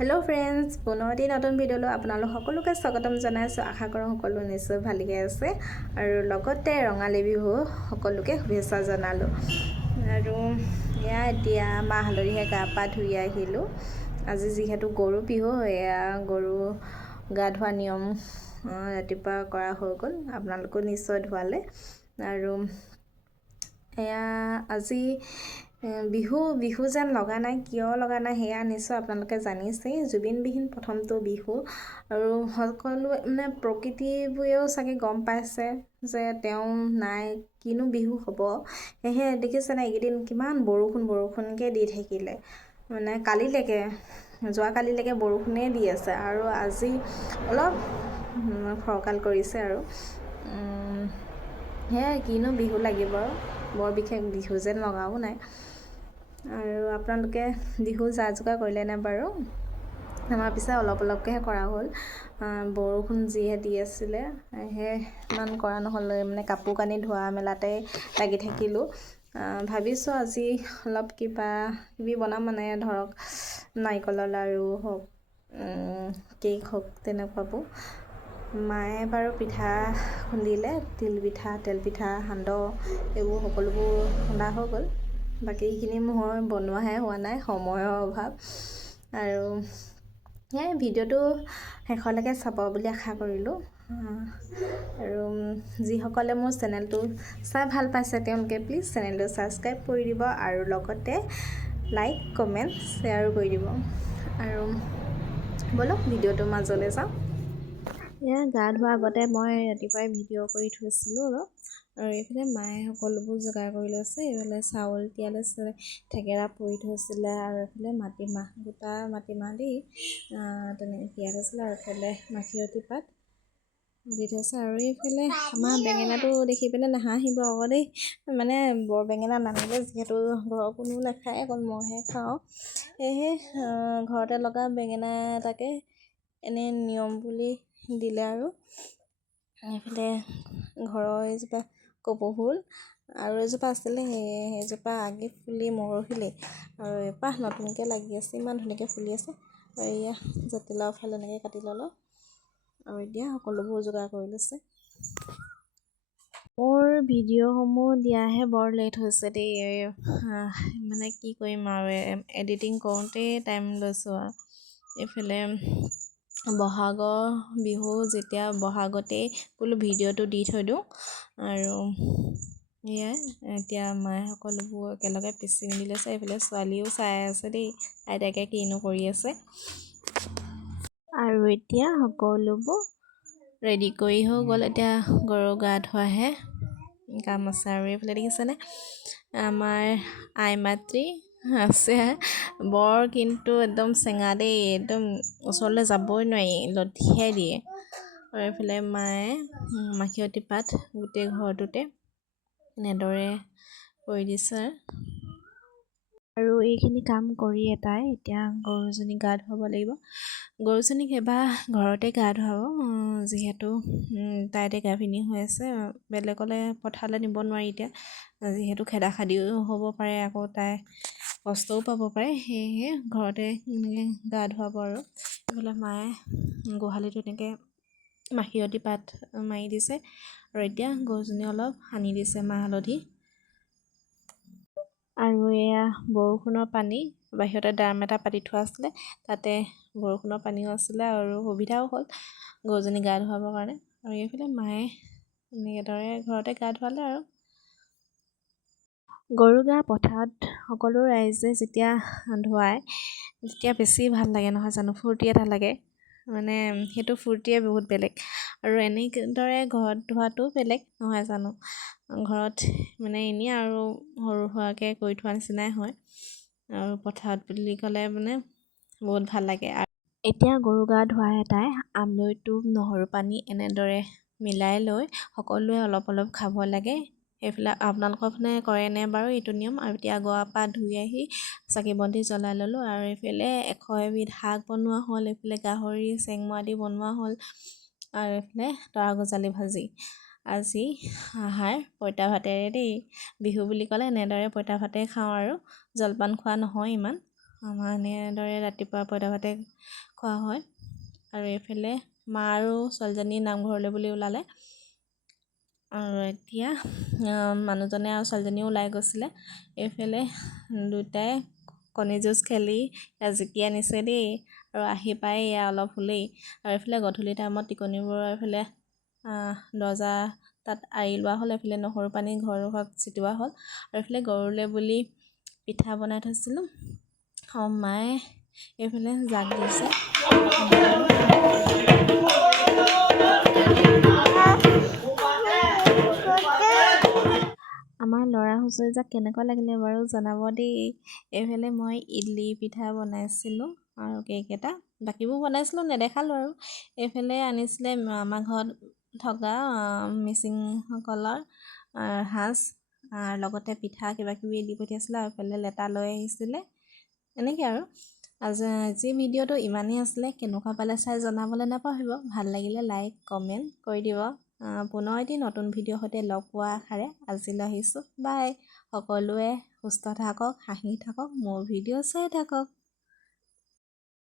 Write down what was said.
Hello friends पुनः नतुन video आपनालोक सकलोके स्वागतम जनाइছো आशा करो सकलो निश्चय भालके आछे आरो लगते रंगाली बिहु सकलोके शुभेच्छा जनालो आरो या एतिया माह हालधिरे गा पा धुई आहिलो আজি जिहेतु गरु बिहु या गरु गा धुवा नियम रातिपा কৰা হৈ গল आपनालोको निश्चय धुवाले आरो या আজি बिहु बिहु जान लगा ना किय लगा ना हेया निश्चय आपनालोके जानिছে जुबिन बिहीन प्रथमतो बिहु আৰু সকলো মানে প্ৰকৃতিবোৰেও সাকে গম পাইছে যে তেও নাই কিনো বিহু হ'ব হেহে দেখিছে না এইদিন কিমান বৰষুণকে দি থাকিলে মানে কালিলৈকে যোৱা কালিলৈকে বৰষুণে দি আছে আৰু আজি অলপ ফৰকাল কৰিছে আৰু হে কিনো বিহু লাগিব বৰ বিশেষ বিহু যেন লগাও নাই আৰু আপোনালোকে বিহু জাজুকা কৰিলে না বাৰু আমাৰ পিছে অলপকে কৰা হ'ল বৰষুণ যিহে দি আছিল হে মান কৰা নহল মানে কাপোৰ কানি ধোৱা মেলাতে লাগি থাকিলো ভাবিছো আজি অলপ কিবা বনাম মানে ধৰক নাৰিকলৰ লাৰু হওক কেক হওক তেনেকুৱাবো মায়ে বাৰু পিঠা খুন্দিলে তিল পিঠা তেল পিঠা সান্দহ এইবোৰ সকলোবোৰ খুন্দা হৈ গ'ল বাকিখিনি মই বনোৱাহে হোৱা নাই সময়ৰ অভাৱ আৰু এই ভিডিওটো শেষলৈকে চাব বুলি আশা কৰিলো আৰু যি সকলে মোৰ চেনেলটো চাই ভাল পাইছে তেওঁলোকে প্লিজ চেনেলটো সাবস্ক্ৰাইব কৰি দিব আৰু লগতে লাইক কমেন্ট শেয়াৰ কৰি দিব আৰু বলক ভিডিওটো মাজলৈ যাও या গা ধোৱা আগতে মই ৰাতিপুৱাই ভিডিও কৰি থৈছিলো আৰু এইফালে মায়ে সকলোবোৰ যোগাৰ কৰি লৈছে এইফালে চাউল তিয়াল আছে ঠেকেৰা পৰি থৈছিলে আৰু এইফালে মাটিমাহ গোটা মাটিমাহ দি তেনে তিয়াল আছিল আৰু এইফালে মাখিয়তী পাত দি থৈছে আৰু এইফালে আমাৰ বেঙেনাটো দেখি পেনে নাহাহিব আকৌ দেই মানে বৰ বেঙেনা নানিলে যিহেতু ঘৰৰ কোনো নাখায় অকল মইহে খাওঁ সেয়েহে ঘৰতে লগা বেঙেনা এটাকে এনে নিয়ম বুলি দিলে আৰু এইফালে ঘৰৰ এজোপা কপৌফুল আৰু এজোপা আছিলে সেইজোপা আগে ফুলি মৰহিলে আৰু এপাহ নতুনকৈ লাগি আছে ইমান ধুনীয়াকৈ ফুলি আছে আৰু এয়া জাতিলাও ফাল এনেকৈ কাটি ল'লো আৰু এতিয়া সকলোবোৰ যোগাৰ কৰি লৈছে মোৰ ভিডিঅ'সমূহ দিয়াহে বৰ লেট হৈছে দেই মানে কি কৰিম আৰু এডিটিং কৰোঁতে টাইম লৈছোঁ আৰু এইফালে বহাগৰ বিহু যেতিয়া বহাগতেই বোলো ভিডিঅ'টো দি থৈ দিওঁ আৰু এয়া এতিয়া মায়ে সকলোবোৰ একেলগে পিচি মেলি লৈছে এইফালে ছোৱালীও চাই আছে দেই আইতাকে কিনো কৰি আছে আৰু এতিয়া সকলোবোৰ ৰেডি কৰি হৈ গ'ল এতিয়া গৰু গা ধোৱাহে কাম আছে আৰু এইফালে দেখিছেনে আমাৰ আই মাতৃ আছে বৰ কিন্তু একদম চেঙা দেই একদম ওচৰলৈ যাবই নোৱাৰি লঠিয়াই দিয়ে আৰু এইফালে মায়ে মাখিয়তী পাত গোটেই ঘৰটোতে এনেদৰে কৰি দিছে আৰু এইখিনি কাম কৰি এটাই এতিয়া গৰুজনী গা ধুৱাব লাগিব গৰুজনীক এবাৰ ঘৰতে গা ধুৱাব যিহেতু তাইতে গাভিনী হৈ আছে বেলেগলৈ পথাৰলৈ নিব নোৱাৰি এতিয়া যিহেতু খেদা খাদিও হ'ব পাৰে আকৌ তাই কষ্টও পাব পাৰে সেয়েহে ঘৰতে এনেকৈ গা ধুৱাব আৰু এইফালে মায়ে গোহালিটো এনেকৈ মাখিয়তী পাত মাৰি দিছে আৰু এতিয়া গৰুজনী অলপ সানি দিছে মাহ হালধি আৰু এয়া বৰষুণৰ পানী বাহিৰতে ড্ৰাম এটা পাতি থোৱা আছিলে তাতে বৰষুণৰ পানীও আছিলে আৰু সুবিধাও হ'ল গৰুজনী গা ধুৱাবৰ কাৰণে আৰু এইফালে মায়ে এনেদৰে ঘৰতে গা ধুৱালে আৰু গৰু গা পথাৰত সকলো ৰাইজে যেতিয়া ধুৱায় তেতিয়া বেছি ভাল লাগে নহয় জানো ফূৰ্তি এটা লাগে মানে সেইটো ফূৰ্তিয়ে বহুত বেলেগ আৰু এনেদৰে ঘৰত ধোৱাটো বেলেগ নহয় জানো ঘৰত মানে এনেই আৰু সৰু সুৰাকৈ কৰি থোৱা নিচিনাই হয় আৰু পথাৰত বুলি ক'লে মানে বহুত ভাল লাগে আৰু এতিয়া গৰু গা ধুৱাই এটাই আমলৈ নহৰু পানী এনেদৰে মিলাই লৈ সকলোৱে অলপ অলপ খাব লাগে এইফালে আপোনালোকৰ ফালে কৰেনে বাৰু এইটো নিয়ম আৰু এতিয়া গা পা ধুই আহি চাকি বন্তি জ্বলাই ল'লোঁ আৰু এইফালে 100 এবিধ শাক বনোৱা হ'ল এইফালে গাহৰি চেংমৰা দি বনোৱা হ'ল আৰু এইফালে তৰা গজালি ভাজি আজি আহাৰ পঁইতা ভাতেৰে দেই বিহু বুলি ক'লে এনেদৰে পঁইতা ভাতে খাওঁ আৰু জলপান খোৱা নহয় ইমান আমাৰ এনেদৰে ৰাতিপুৱা পঁইতা ভাতে খোৱা হয়। আৰু এইফালে মা আৰু ছোৱালীজনী নামঘৰলৈ বুলি ওলালে। আৰু এতিয়া মানুহজনে আৰু ছোৱালীজনীও ওলাই গৈছিলে। এইফালে দুটাই কণী যুঁজ খেলি জিকি আনিছে দেই। আৰু আহি পাই এয়া অলপ শুলেই। আৰু এইফালে গধূলি টাইমত টিকনিবোৰৰ এইফালে দৰ্জা তাত আঁৰি লোৱা হ'ল। এইফালে নহৰু পানী ঘৰত ছিটোৱা হ'ল। আৰু এইফালে গৰুলে বুলি পিঠা বনাই থৈছিলোঁ। মায়ে এইফালে জাগ দিছে। আমাৰ ল'ৰা হুঁচৰি যাক কেনেকুৱা লাগিলে বাৰু জনাব দেই। এইফালে মই ইডলি পিঠা বনাইছিলোঁ আৰু কেক এটা, বাকীবোৰ বনাইছিলোঁ নেদেখালোঁ আৰু। এইফালে আনিছিলে আমাৰ ঘৰত থকা মিচিংসকলৰ সাজ, লগতে পিঠা কিবাকিবি দি পঠিয়াইছিলে। আৰু এইফালে লেটা লৈ আহিছিলে। এনেকৈ আৰু আজি ভিডিঅ'টো ইমানেই আছিলে। কেনেকুৱা পালে চাই জনাবলৈ নাপাহৰিব। ভাল লাগিলে লাইক কমেণ্ট কৰি দিব। পুনৰ এটি নতুন ভিডিঅ'ৰ সৈতে লগ পোৱা আশাৰে আজিলৈ আহিছোঁ। বাই। সকলোৱে সুস্থ থাকক, হাঁহি থাকক, মোৰ ভিডিঅ' চাই থাকক।